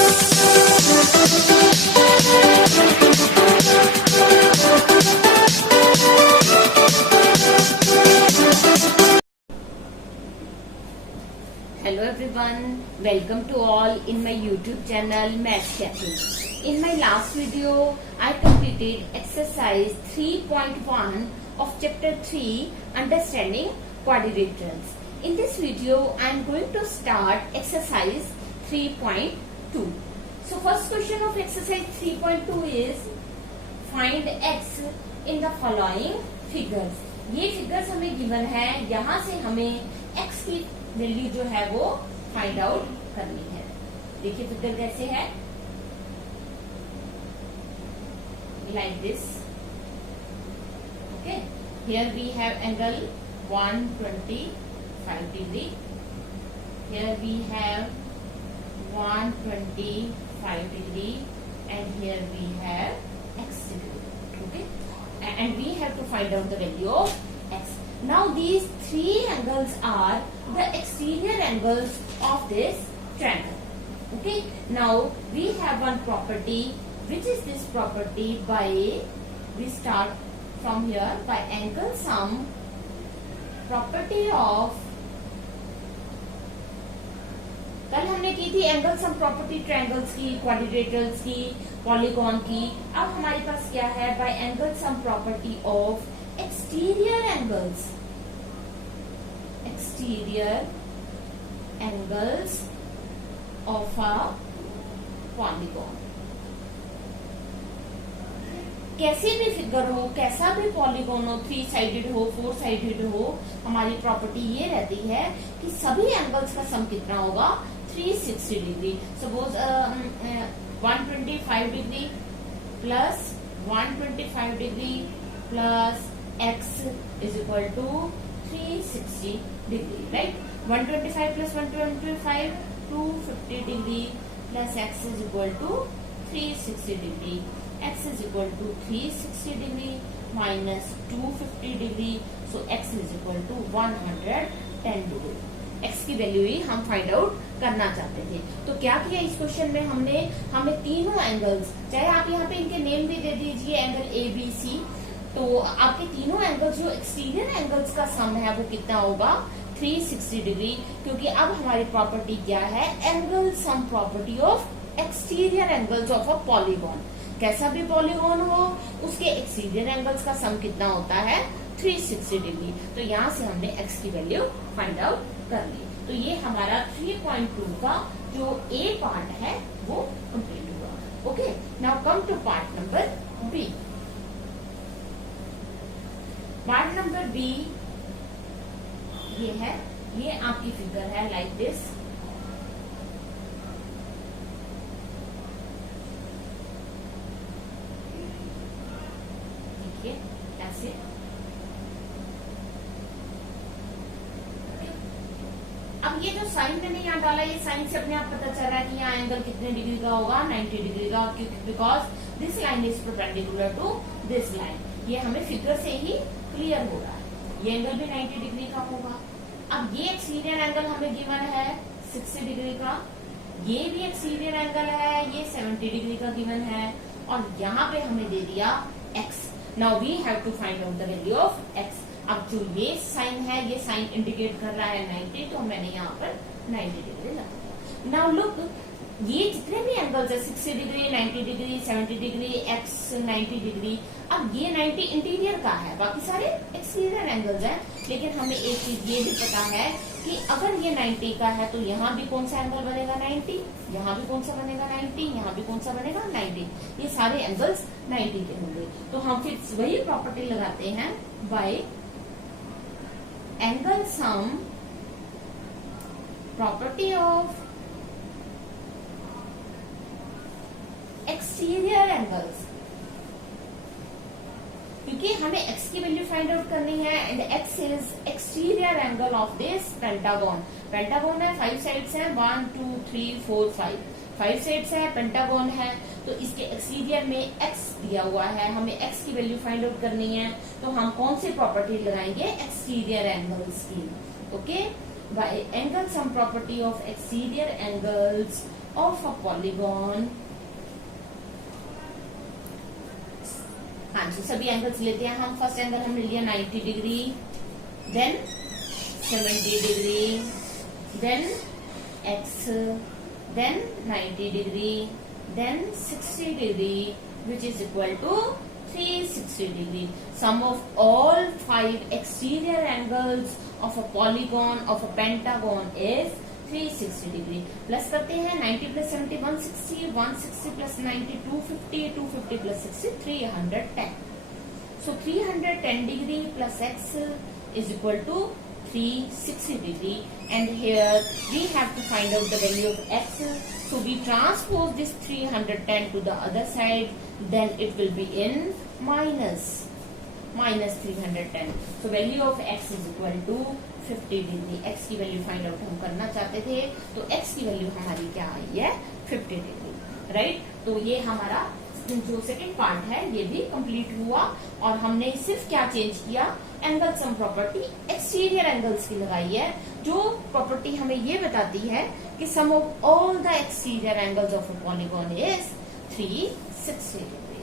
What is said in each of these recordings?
Hello everyone, welcome to all in my YouTube channel Maths Cafe. In my last video, I completed exercise 3.1 of chapter 3, Understanding Quadrilaterals. In this video, I am going to start exercise 3.2. So first question of exercise 3.2 is find x in the following figures. ये figures हमें given है, यहाँ से हमें x की value जो है वो फाइंड आउट करनी है. देखिए फिगर कैसे है, like this. Okay, here we have angle 125 डिग्री, here we have 125 degree and here we have x degree. Okay, and we have to find out the value of x. Now these three angles are the exterior angles of this triangle. Okay, now we have one property, which is this property by, we start from here, by angle sum property of, कल हमने की थी angle sum property triangles की, quadrilaterals की, polygon की. अब हमारे पास क्या है, bye angle sum property of exterior angles, exterior angles of a polygon. कैसे भी फिगर हो, कैसा भी पॉलीगॉन हो, 3 साइडेड हो, 4 साइडेड हो, हमारी प्रॉपर्टी ये रहती है कि सभी एंगल्स का सम कितना होगा, 360 degree. Suppose 125 degree plus 125 degree plus x is equal to 360 degree, right. 125 plus 125 250 degree plus x is equal to 360 degree. x is equal to 360 degree minus 250 degree, so x is equal to 110 degree. x की value ही हम find out करना चाहते थे. तो क्या किया इस question में हमने, हमें तीनों एंगल्स, चाहे आप यहाँ पे इनके नेम भी दे दीजिए, एंगल ए बी सी, तो आपके तीनों एंगल्स जो एक्सटीरियर एंगल्स का सम है वो कितना होगा, 360 डिग्री. क्योंकि अब हमारी प्रॉपर्टी क्या है, angle sum property of exterior angles of a polygon. कैसा भी पॉलीगॉन हो, उसके एक्सटीरियर एंगल्स का सम कितना होता है, 360 डिग्री. तो यहाँ से हमने x की वैल्यू फाइंड आउट कर ली. तो ये हमारा 3.2 का जो ए पार्ट है वो कंप्लीट हुआ. Okay, now come to part number B. Part number B ये है, ये आपकी फिगर है लाइक दिस. ऐसे अब ये जो साइन मैंने यहाँ डाला, ये साइन से अपने आप पता चल रहा है कि यहाँ एंगल कितने डिग्री का होगा, 90 डिग्री का, because this line is perpendicular to this line. ये हमें फिगर से ही क्लियर हो रहा है. ये एंगल भी 90 डिग्री का होगा. अब ये एक्सटीरियर एंगल हमें गिवन है 60 डिग्री का, ये भी एक्सटीरियर एंगल है, ये 70 डिग्री का गिवन है, और यहाँ पे हमें दे दिया x. Now we have to find out the value of x. अब जो ये साइन है, ये साइन इंडिकेट कर रहा है 90, तो मैंने यहाँ पर 90 डिग्री लगा दिया. Now look, ये जितने भी एंगल्स है 60 degree, 90 degree, 70 degree, x 90 degree. अब ये 90 इंटीरियर का है, बाकी सारे एक्सटीरियर एंगल्स हैं. लेकिन हमें एक चीज ये भी पता है कि अगर ये 90 का है तो यहाँ भी कौन सा एंगल बनेगा 90, यहाँ भी कौन सा बनेगा 90, यहाँ भी कौन सा बनेगा 90. ये सारे एंगल्स 90 के होंगे. तो हम फिर वही प्रॉपर्टी लगाते हैं, bye angle sum property of exterior angles. क्योंकि हमें x की वैल्यू फाइंड आउट करनी है, and x is exterior angle of this pentagon. Pentagon है, 5 साइड्स हैं, 1 2 3 4 5 साइड्स है, पेंटागन है. तो इसके एक्सटीरियर में x दिया हुआ है, हमें x की वैल्यू फाइंड आउट करनी है. तो हम कौन सी प्रॉपर्टी लगाएंगे, एक्सटीरियर एंगल्स की. Okay, bye angle sum property of exterior angles of a polygon, हाँ जी सभी एंगल्स लेते हैं हम। फर्स्ट एंगल हमने लिया 90 degree, then 70 degree, then x, then 90 degree, then 60 degree, which is equal to 360 degree. Sum of all 5 exterior angles of a polygon of a pentagon is 360 degree. Plus करते हैं 90 plus 70 160, 160 plus 90 250, 250 plus 60 310. So 310 degree plus x is equal to 360 degree, and here we have to find out the value of x. So we transpose this 310 to the other side, then it will be in minus 310. So value of x is equal to 50 degree. x की value find out हम करना चाहते थे, तो x की value हमारी क्या आई है 50 डिग्री, राइट. तो ये हमारा जो सेकंड पार्ट है ये भी कंप्लीट हुआ, और हमने सिर्फ क्या चेंज किया, angle sum property exterior angles की लगाई है, जो प्रॉपर्टी हमें ये बताती है कि sum of all the exterior angles of a polygon is 360 degree.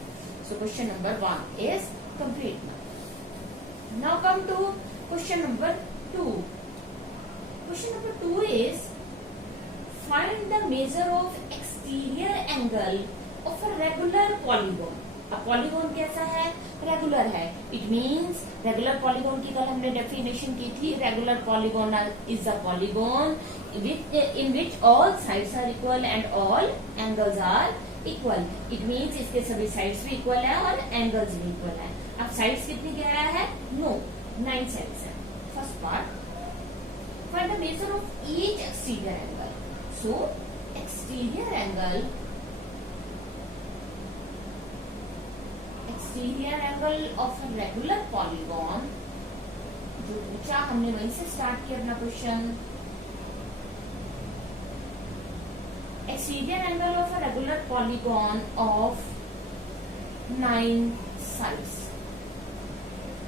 So question number 1 is complete. Now come to question number 2. Question number 2 is find the measure of exterior angle of a regular polygon. अब polygon कैसा है, regular है. It means regular polygon की कल हमने definition की थी. Regular polygon is a polygon in which all sides are equal and all angles are equal. It means इसके सभी sides भी equal है और angles भी equal है. अब sides कितनी कह रहा है, no 9 sides है. First part, find the measure of each exterior angle. So exterior angle of a regular polygon, जो पूछा हमने वहीं से स्टार्ट किया अपना question. Exterior angle of a regular polygon of 9 sides.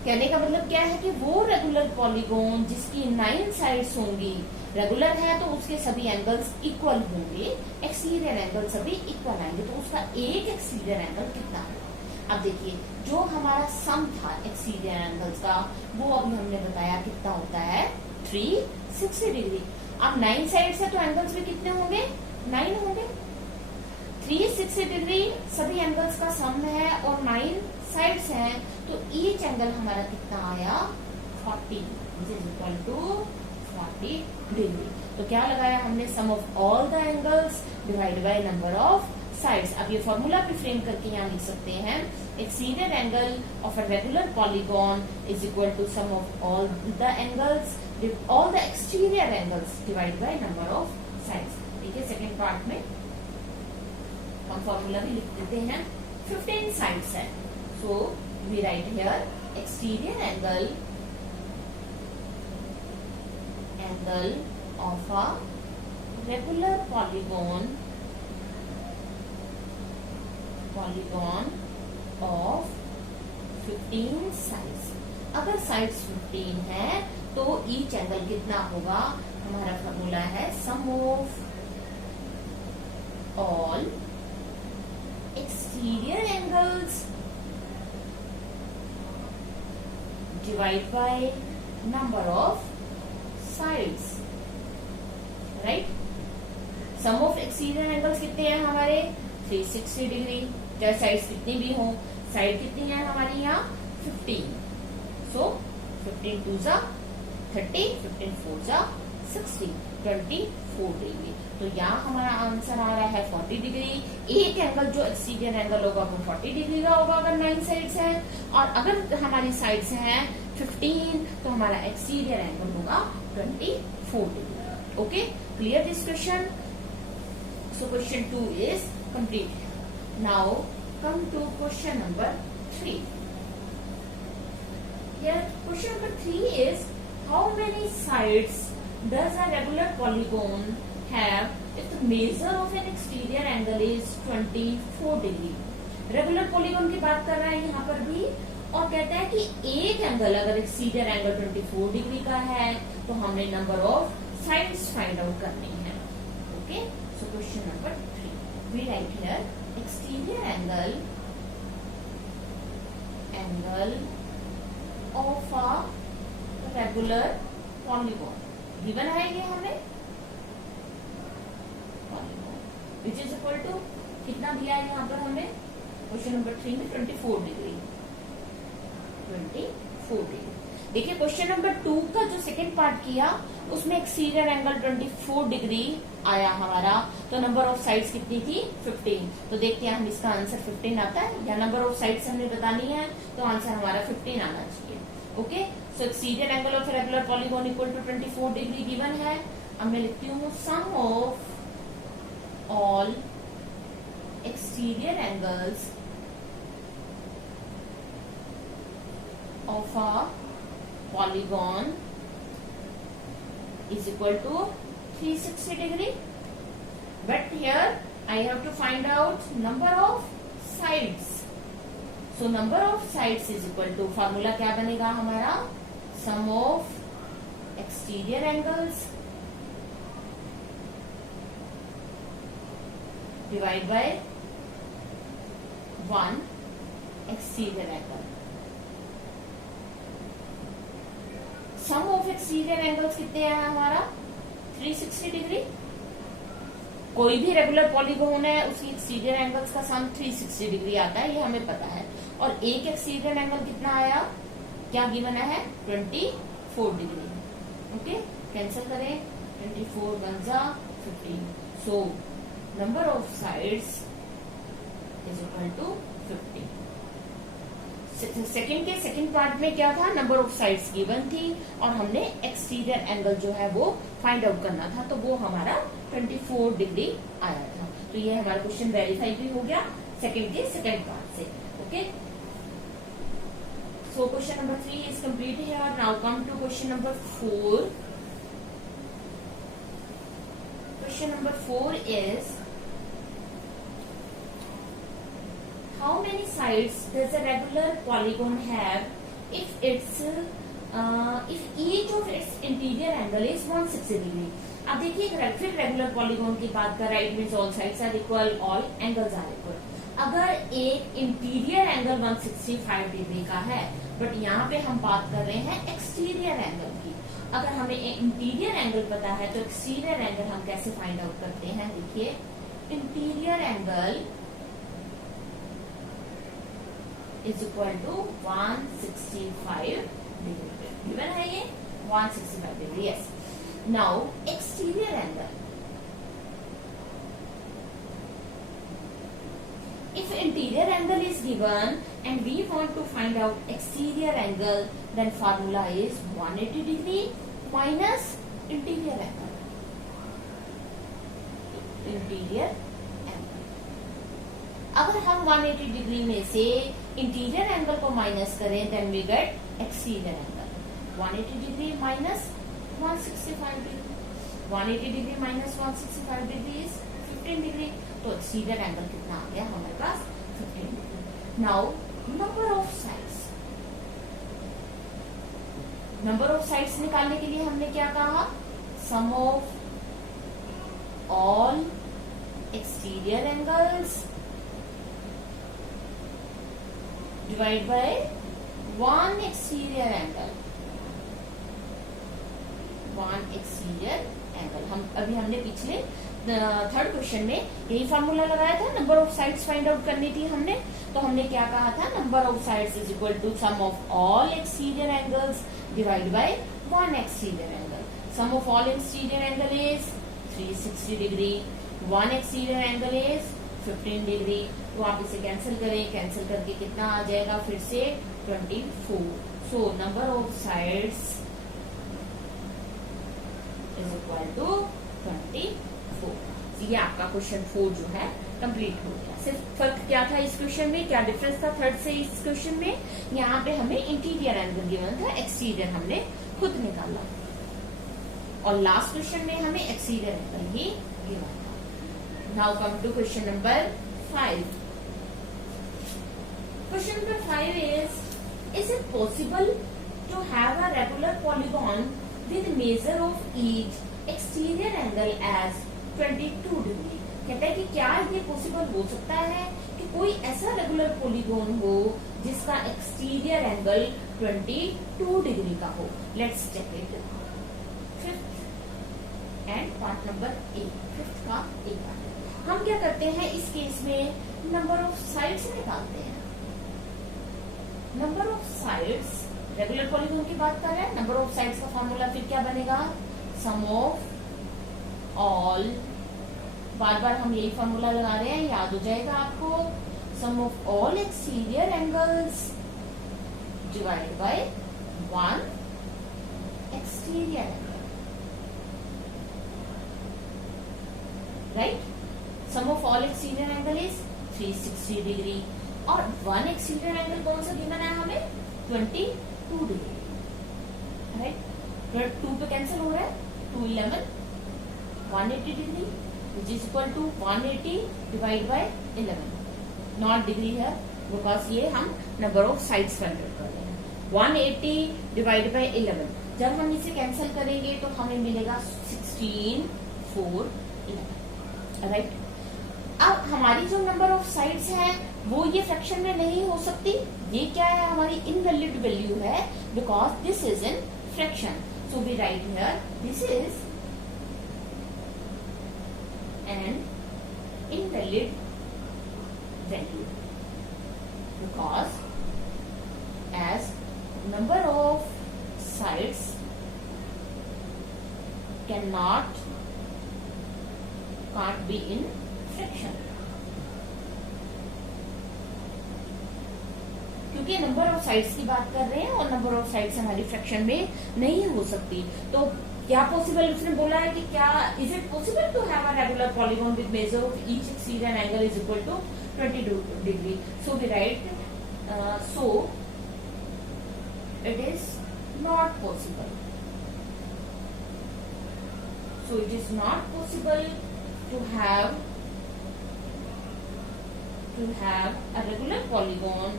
कहने का मतलब क्या है कि वो रेगुलर पॉलीगॉन जिसकी 9 साइड्स होंगी, रेगुलर है तो उसके सभी एंगल्स इक्वल होंगे, एक्सटीरियर एंगल सभी इक्वल आएंगे, तो उसका एक एक्सटीरियर एंगल कितना होगा. अब देखिए जो हमारा सम था एक्सटीरियर एंगल्स का, वो अभी हमने बताया कितना होता है 360 डिग्री. अब 9 साइड्स है तो एंगल्स भी कितने होंगे, 9 होंगे. 360 डिग्री सभी एंगल्स का सम है और 9 साइड्स हैं, तो ईच एंगल हमारा कितना आया 40, which is equal to 40 degree. तो क्या लगाया हमने, sum of all the angles divide by number of sides. अब ये फॉर्मूला भी फ्रेम करके यहाँ लिख सकते हैं, exterior angle of a regular polygon is equal to sum of all the angles, all the exterior angles divide by number of sides. ठीक है, सेकेंड पार्ट में हम फॉर्मूला भी लिख देते हैं. 15 साइड्स है, so we write here exterior angle of a regular polygon of 15 sides. अगर साइड्स 15 है तो ईच एंगल कितना होगा, हमारा फॉर्मूला है सम of all exterior angles divide by number of sides, right. sum of exterior angles कितने हैं हमारे 360 डिग्री, चाहे साइड्स कितनी भी हो. साइड कितनी है हमारी यहाँ 15, so 15 2 जा 30, 15 4 जा 60, 24 डिग्री. तो यहाँ हमारा आंसर आ रहा है 40 डिग्री. एक एंगल जो एक्सटीरियर एंगल होगा वो 40 डिग्री का होगा अगर 9 साइड्स हैं, और अगर हमारी साइड्स हैं 15 तो हमारा एक्सटीरियर एंगल होगा 24 degree. Okay, clear this question. So question 2 is complete. Now come to question number 3. Here question number 3 is how many sides does a regular polygon have if the measure of an exterior angle is 24 degree. Regular polygon की बात कर रहा है यहाँ पर भी, और कहता है कि एक एंगल अगर एक्सटीरियर एंगल 24 डिग्री का है तो हमने number of sides find out करनी है. Okay, So question number 3. We write here exterior angle of a regular polygon. Given है ये हमें polygon which is equal to कितना दिया है यहाँ पर हमें क्वेश्चन नंबर 3 में 24 डिग्री। देखिए क्वेश्चन नंबर 2 का जो सेकंड पार्ट किया उसमें एक्सटीरियर एंगल 24 डिग्री आया हमारा, तो नंबर ऑफ साइड्स कितनी थी 15। तो देखते हैं हम इसका आंसर 15 आता है या नंबर ऑफ साइड्स हमने बतानी है, तो आंसर हमारा 15 आना चाहिए। Okay, so exterior angle of regular polygon equal to 24 degree given है। अब मैं लिखती हूँ sum of all exterior angles of a polygon is equal to 360 degree, but here I have to find out number of sides. So number of sides is equal to formula क्या बनेगा हमारा sum of exterior angles divide by 1 exterior angle. Sum of exterior angles कितने आया हमारा 360 degree. कोई भी regular polygon है उसकी एक्सटीरियर एंगल्स का सम 360 डिग्री आता है, ये हमें पता है। और एक एक्सटीरियर एंगल कितना आया, क्या गिवन है 24 डिग्री। ओके, कैंसिल करें 24 × 15। So number of sides is equal to 15। Second के सेकंड पार्ट में क्या था, नंबर ऑफ साइड्स गिवन थी और हमने एक्सटीरियर एंगल जो है वो फाइंड आउट करना था, तो वो हमारा 24 डिग्री आया था। तो ये हमारा क्वेश्चन वेरीफाई भी हो गया सेकंड के सेकंड पार्ट से। Okay, so question number 3 is complete here. Now come to question number 4। Question number 4 is how many sides does a regular polygon have if its if each of its interior angle is 160 degree। अब देखिए फिर regular polygon की बात कर रहा है, it means all sides are equal, all angles are equal. अगर एक इंटीरियर एंगल 165 डिग्री का है, बट यहाँ पे हम बात कर रहे हैं एक्सटीरियर एंगल की। अगर हमें इंटीरियर एंगल पता है तो एक्सटीरियर एंगल हम कैसे फाइंड आउट करते हैं, देखिए interior angle is equal to 165 degree। given है ये 165 degree। yes, now exterior angle, if interior angle is given and we want to find out exterior angle, then formula is 180 degree minus interior angle। interior अगर हम 180 degree में से interior angle को minus करें, then we get exterior angle. 180 degree minus 165 degree, 180 degree minus 165 degree is 15 degree. तो exterior angle कितना आ गया हमारे पास 15 degree. Now number of sides, number of sides निकालने के लिए हमने क्या कहा, sum of all exterior angles divide by 1 exterior angle. 1 exterior angle हम अभी हमने पिछले थर्ड क्वेश्चन में यही फॉर्मूला लगाया था, number of sides find out करनी थी हमने। तो हमने क्या कहा था, number of sides is equal to sum of all exterior angles divide by 1 exterior angle. Sum of all exterior angle is 360 degree, 1 exterior angle is 15 degree. तो आप इसे कैंसिल करें, कैंसिल करके कितना आ जाएगा फिर से 24। So number of sides is equal to 24। ये आपका क्वेश्चन 4 जो है कंप्लीट हो गया। सिर्फ फर्क क्या था इस क्वेश्चन में, क्या डिफरेंस था थर्ड से इस क्वेश्चन में, यहाँ पे हमें इंटीरियर एंगल गिवन था, एक्सटीरियर हमने खुद निकाला, और लास्ट क्वेश्चन में हमें एक्सटीरियर एंगल ही गिवन था। Now come to question number 5। Question number 5 is it possible to have a regular polygon with measure of each exterior angle as 22 degree. कहता है कि क्या ये पॉसिबल हो सकता है कि कोई ऐसा रेगुलर पॉलीगॉन हो जिसका एक्सटीरियर एंगल 22 डिग्री का हो। Let's check it. Fifth and part number A, fifth का ए पार्ट। हम क्या करते हैं इस केस में, नंबर ऑफ साइड्स निकालते हैं। Number of sides, regular polygon की बात कर रहे हैं, नंबर ऑफ साइड्स का फॉर्मूला फिर क्या बनेगा, सम ऑफ ऑल, बार बार हम यही फॉर्मूला लगा रहे हैं, याद हो जाएगा आपको, sum of all exterior angles divided by one exterior angle, right. Sum of all exterior angle is 360 degree और वन एक्सटीरियर एंगल कौन सा गिवन है हमें, 22 डिग्री, राइट। 2 पे कैंसिल हो रहा है, 2 11 180 degree which is equal to 180 divide by 11, not degree है बिकॉज ये हम number of sides find out कर रहे हैं। 180 डिवाइड बाय 11, जब हम इसे कैंसिल करेंगे तो हमें मिलेगा 16 4 11, राइट। अब हमारी जो नंबर ऑफ साइड्स है वो ये फ्रैक्शन में नहीं हो सकती, ये क्या है, हमारी इनवैलिड वैल्यू है because this is in fraction. So we write here this is an invalid value because as number of sides can't be in fraction, क्योंकि नंबर ऑफ साइड्स की बात कर रहे हैं और नंबर ऑफ साइड्स हमारी fraction में नहीं हो सकती। तो क्या पॉसिबल, उसने बोला है कि क्या is it possible to have a regular polygon with measure of each exterior angle is equal to 22 degree. So we write so it is not possible, so it is not possible to have a regular polygon,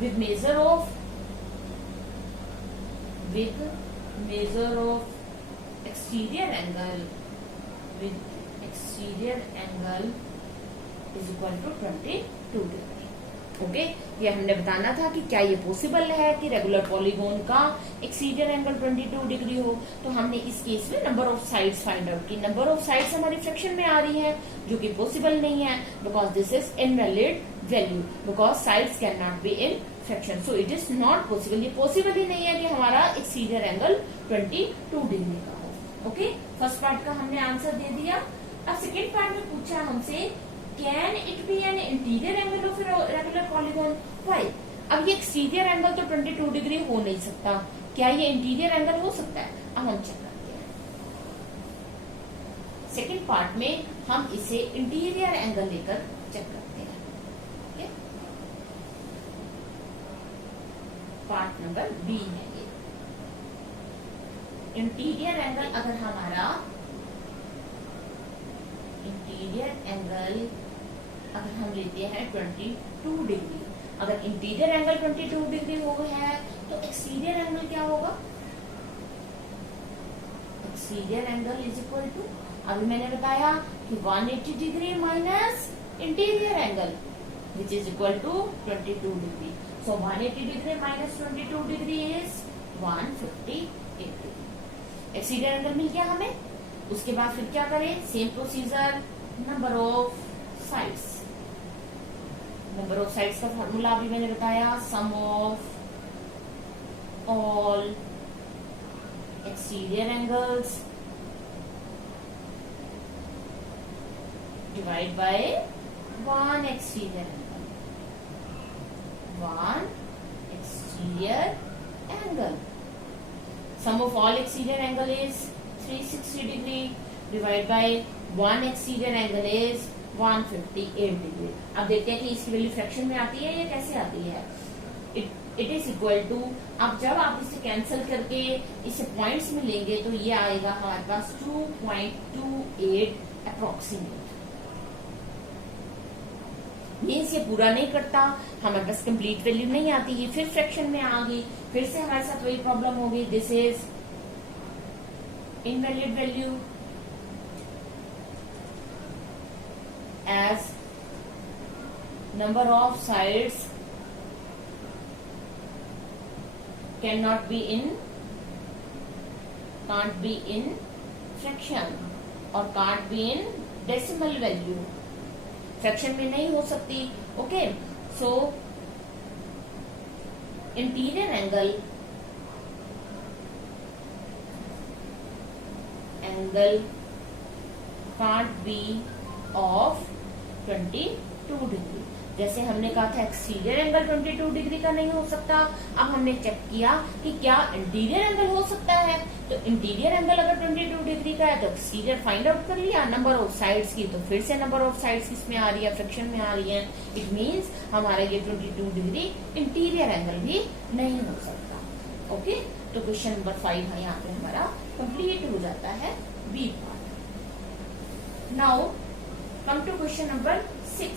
with measure of exterior angle is equal to 22 degree. Okay, ये हमने बताना था कि क्या ये possible है कि regular polygon का एक्सटीरियर एंगल 22 डिग्री हो। तो हमने इस केस में number of sides find out की। नंबर ऑफ साइड्स हमारी फ्रैक्शन में आ रही है जो कि पॉसिबल नहीं है because this is invalid value, because sides can not be in fraction, so it is not possible. ये पॉसिबल ही नहीं है कि हमारा एक्सटीरियर एंगल 22 डिग्री का हो। ओके, फर्स्ट पार्ट का हमने आंसर दे दिया। अब सेकेंड पार्ट में पूछा हमसे can it be an interior angle of regular polygon, why. अब ये एक्सटीरियर एंगल तो 22 डिग्री हो नहीं सकता, क्या ये इंटीरियर एंगल हो सकता है। अब हम चेक करते हैं। सेकेंड पार्ट में हम इसे इंटीरियर एंगल लेकर चेक करते हैं। ओके, पार्ट नंबर बी है ये। इंटीरियर एंगल, अगर हमारा इंटीरियर एंगल अगर हम लेते हैं 22 डिग्री, अगर इंटीरियर एंगल 22 डिग्री हो है तो एक्सटीरियर एंगल क्या होगा, exterior angle is equal to, अभी मैंने बताया कि 180 degree minus interior angle which is equal to 22 degree. So 180 degree minus 22 degree is 158 degree. Exterior angle मिल गया हमें। उसके बाद फिर क्या करें, same procedure, number of sides. Number of sides का फॉर्मूला अभी मैंने बताया, sum of all exterior angles divide by one exterior angle, one exterior angle. Sum of all exterior angle is 360 degree divide by one exterior angle is 158 degree. अब देखते हैं कि इसकी value fraction में आती है या कैसे आती है। इट इज इक्वल टू, अब जब आप इसे कैंसिल करके इसे पॉइंट्स में लेंगे तो ये आएगा हमारे पास 2.28 अप्रोक्सीमेट। मीन्स ये पूरा नहीं करता, हमारे पास कंप्लीट वैल्यू नहीं आती, ये फिर फ्रैक्शन में आ गई, फिर से हमारे साथ वही प्रॉब्लम होगी, this is invalid value as number of sides cannot be in can't be in fraction और can't be in decimal value, fraction में नहीं हो सकती. Okay, so interior angle can't be of 22 degree. जैसे हमने कहा था एक्सटीरियर एंगल 22 डिग्री का नहीं हो सकता, अब हमने चेक किया कि क्या इंटीरियर एंगल हो सकता है. तो इंटीरियर एंगल अगर 22 डिग्री का है तो एक्सटीरियर फाइंड आउट कर लिया. नंबर ऑफ साइड्स की तो फिर से नंबर ऑफ साइड्स किसमें आ रही है, फ्रैक्शन में आ रही है. इट मींस हमारा ये 22 डिग्री इंटीरियर एंगल भी नहीं हो सकता. ओके, तो क्वेश्चन नंबर 5 है यहाँ पे हमारा कंप्लीट हो जाता है B part. Now come to question number 6.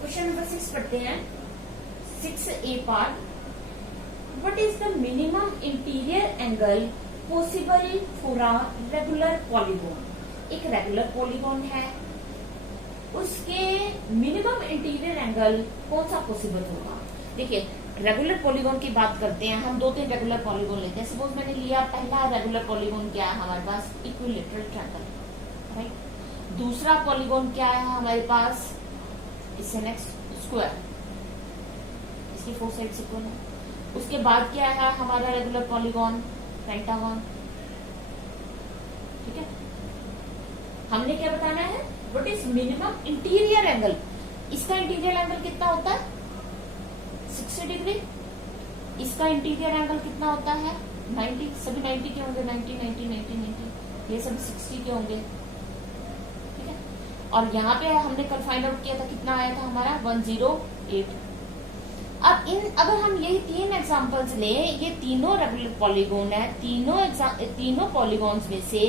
Question number 6 पढ़ते हैं. 6A part. What is the minimum interior angle possible for a regular polygon. एक रेगुलर पॉलीगॉन है, उसके मिनिमम इंटीरियर एंगल कौन सा पॉसिबल होगा. देखिए, रेगुलर पॉलीगॉन की बात करते हैं हम. 2-3 रेगुलर पॉलीगॉन लेते हैं. सपोज मैंने लिया पहला रेगुलर पॉलीगॉन क्या है हमारे पास, इक्विलैटरल ट्रायंगल, राइट. दूसरा पॉलीगॉन क्या है हमारे पास, इससे नेक्स्ट स्क्वायर, इसकी 4 साइड्स इक्वल है. उसके बाद क्या है हमारा रेगुलर पॉलीगॉन, पेंटागन. ठीक है, हमने क्या बताना है, what is minimum interior angle. इसका इंटीरियर एंगल कितना होता है 60 डिग्री. इसका इंटीरियर एंगल कितना होता है 90. सभी 90 के होंगे, 90 90 90 90, ये सभी 60 के होंगे. और यहाँ पे हमने कल फाइंड आउट किया था, कितना आया था हमारा 108. अब अगर हम यही 3 एग्जांपल्स लें, ये तीनों रेगुलर पॉलीगॉन है, तीनों पॉलीगॉन्स में से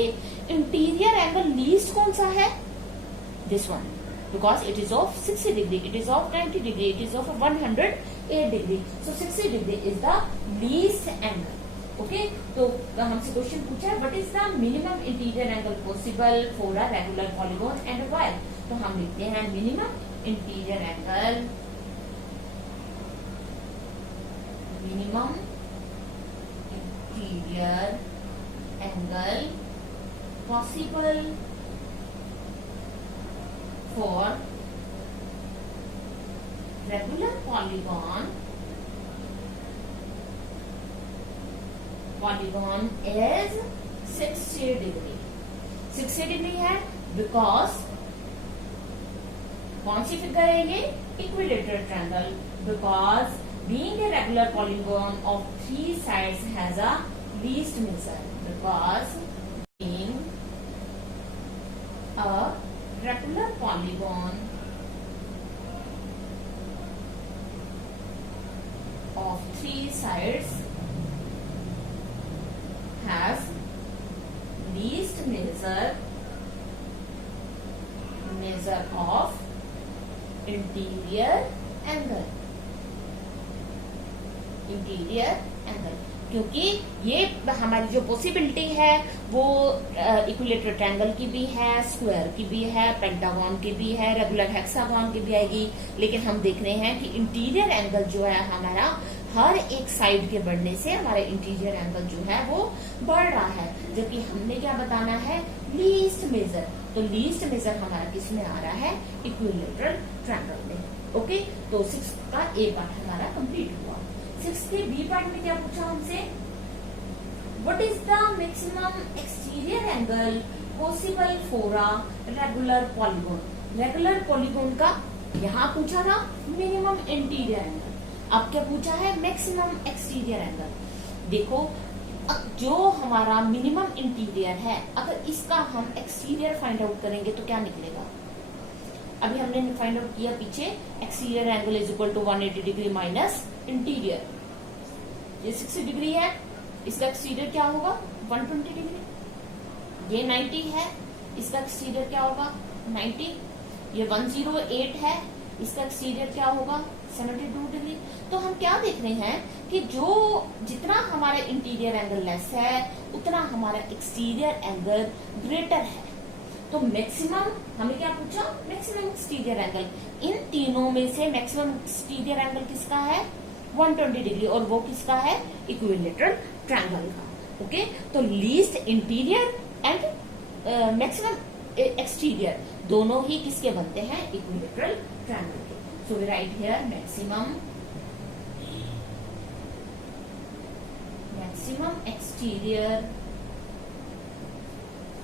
इंटीरियर एंगल लीस्ट कौन सा है, this one, because it is of 60 degree, it is of 90 degree, it is of 108 degree. So 60 degree is the least angle. Okay, तो हमसे क्वेश्चन पूछा है what is the minimum interior angle possible for a regular polygon and why. तो हम लिखते हैं minimum interior angle possible for regular polygon is 60 degree. 60 degree है because कौन सी फिगर है ये, equilateral triangle. Because being a regular polygon of 3 sides has a least measure. Because being a regular polygon of 3 sides has least measure of interior angle. क्योंकि ये हमारी जो possibility है वो इक्विलैटरल ट्रायंगल की भी है, स्क्वायर की भी है, पेंटागन की भी है, रेगुलर हेक्सागन की भी आएगी. लेकिन हम देख रहे हैं कि इंटीरियर एंगल जो है हमारा हर एक साइड के बढ़ने से हमारा इंटीरियर एंगल जो है वो बढ़ रहा है. जबकि हमने क्या बताना है, लीस्ट मेजर. तो लीस्ट मेजर हमारा किस में आ रहा है, इक्विलैटरल ट्रायंगल में. ओके, तो 6 का ए पार्ट हमारा कंप्लीट हुआ. 6 के बी पार्ट में क्या पूछा हमसे, what is the maximum exterior angle possible for a regular polygon. Regular polygon का यहाँ पूछा था मिनिमम इंटीरियर एंगल, अब क्या पूछा है, मैक्सिमम एक्सटीरियर एंगल. देखो, जो हमारा मिनिमम इंटीरियर है, अगर इसका हम एक्सटीरियर फाइंड आउट करेंगे तो क्या निकलेगा. अभी हमने फाइंड आउट किया पीछे, exterior angle is equal to 180 degree minus interior. ये 60 डिग्री है, इसका एक्सटीरियर क्या होगा 120 डिग्री. ये 90 है, इसका एक्सटीरियर क्या होगा 90. ये 108 है, इसका एक्सटीरियर क्या होगा 72 डिग्री। तो हम क्या देख रहे हैं कि जो जितना हमारा इंटीरियर एंगल लेस है उतना हमारा एक्सटीरियर एंगल ग्रेटर है। तो मैक्सिमम हमें क्या पूछा, मैक्सिमम एक्सटीरियर एंगल, इन तीनों में से मैक्सिमम एक्सटीरियर एंगल किसका है 120 डिग्री, और वो किसका है इक्विलेटरल ट्रायंगल का। ओके, तो least interior and maximum exterior दोनों ही किसके बनते हैं इक्विलेटरल ट्रायंगल के। So we write here maximum exterior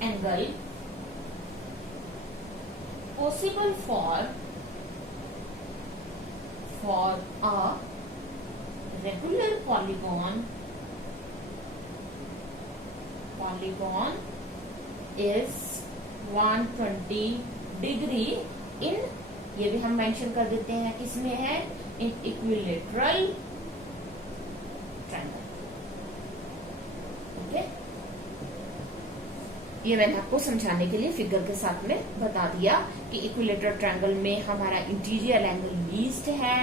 angle possible for a regular polygon is 120 degree in, ये भी हम मेंशन कर देते हैं किसमें है इन इक्विलेटरल ट्रायंगल। ओके, ये मैंने आपको समझाने के लिए फिगर के साथ में बता दिया कि इक्विलेटरल ट्रायंगल में हमारा इंटीरियर एंगल लीस्ट है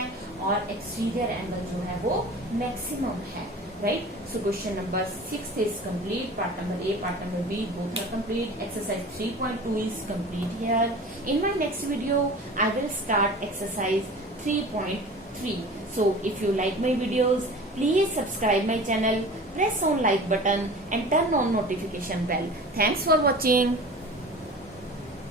और एक्सटीरियर एंगल जो है वो मैक्सिमम है, right. So question number 6 is complete, part number A, part number B both are complete, exercise 3.2 is complete here. In my next video I will start exercise 3.3. So if you like my videos, please subscribe my channel, press on like button and turn on notification bell. Thanks for watching.